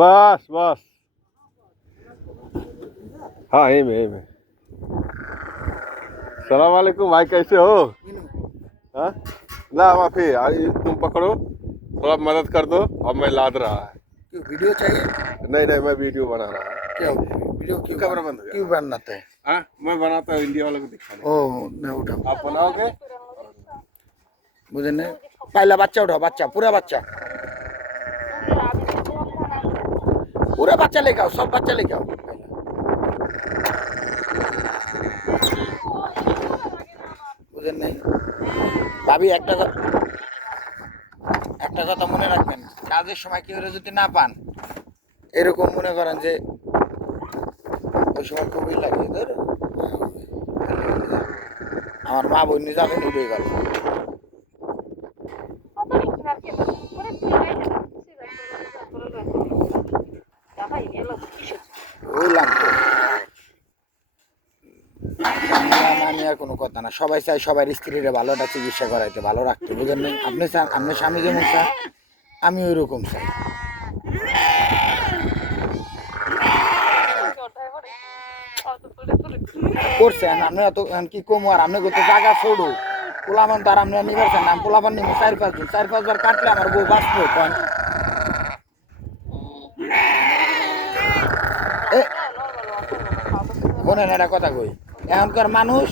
बस बस हाँ यही में सलाम वालेकुम भाई, कैसे हो? हाँ ना माफी, तुम पकड़ो, थोड़ा मदद कर दो, अब मैं लाद रहा है। क्यों वीडियो चाहिए? नहीं नहीं, मैं वीडियो बना रहा है। क्या वीडियो क्यों कैमरा बंद हो गया। क्यों बनाते हैं? हाँ मैं बनाता हूँ इंडिया वालों को दिखाने। ओ मैं उठाऊँ, आप बनाओगे? मुझे नहीं। पहला बच्चा उठाओ, बच्चा पूरा बच्चा, पूरा बच्चा लेके आओ, सब बच्चा लेके आओ বুঝেন নাই ভাবি। একটা কথা মনে রাখবেন, কাজের সময় কেউ যদি না পান, এরকম মনে করেন যে ওই সময় খুবই লাগে। ধরো আমার মা বোন যাবেন, উঠে গেল। বুঝলাম তো, নিয়ে কোনো কথা না। সবাই চাই সবার স্ত্রীরা ভালোটা চিকিৎসা করাইতে, ভালো রাখতে, বুঝেন নাই? আপনি চান আপনার স্বামী যেমন চান, আমি ওই রকম চাই। করছেন আপনি এত কি কম, আর আপনি করতে জায়গা ছোড়ো পোলাপান, তার আপনি নিবেছেন না। পোলাপান নিব 4-5 বার কাটলে আমার বউ বাঁচবে। কন শোনেন একটা কথা কই, এখনকার মানুষ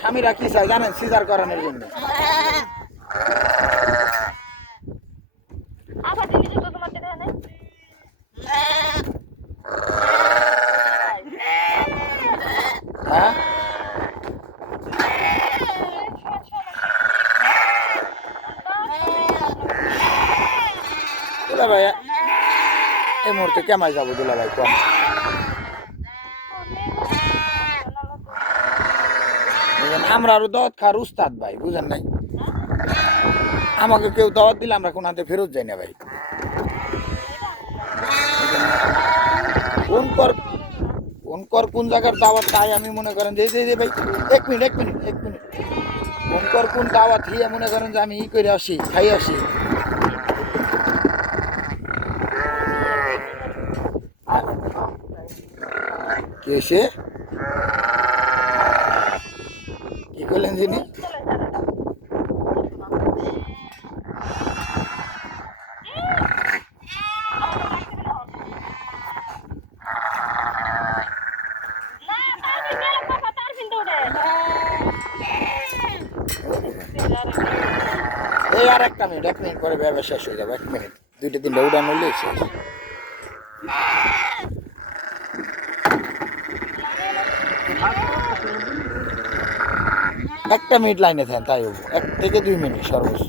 স্বামীরা কি চায় জানেন? সিজার করানোর জন্য। হ্যাঁ দুলা ভাই এই মুহূর্তে কেমাই যাবো? দুলা ভাই কম, আমরা আরো দাওয়াত খাওয়ার উস্তাদ ভাই, বুঝেন নাই? আমাকে কেউ দাওয়াত দিলে আমরা কোন হাতে ফেরত যাই না ভাই। কোন জায়গার দাওয়াত তাই আমি মনে করেন যে ভাই 1 মিনিট কোন দাওয়াত হিয়া মনে করেন যে আমি ই করে আসি, খাই আসি। কি হয়েছে? কি করলেন যিনি? এই আর 1 মিনিট পরে ব্যবসা শেষ হয়ে যাবে। 1 মিনিট 2-3 উড়ান হলে শেষ। একটা মিনিট লাইনে থাকেন, তাই হবো 1 থেকে 2 মিনিট সর্বোচ্চ।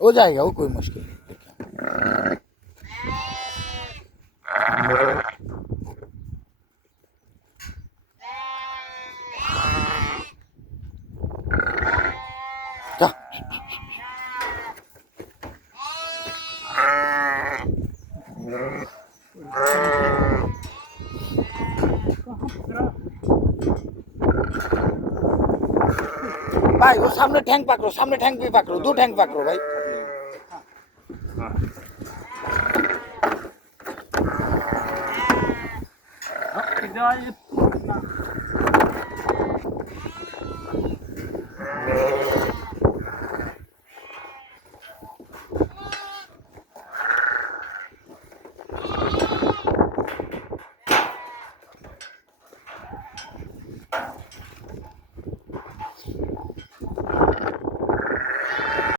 हो जाएगा, वो कोई मुश्किल नहीं। भाई वो सामने टैंक पकड़ो, सामने टैंक भी पकड़ो, 2 टैंक पकड़ो भाई। हाँ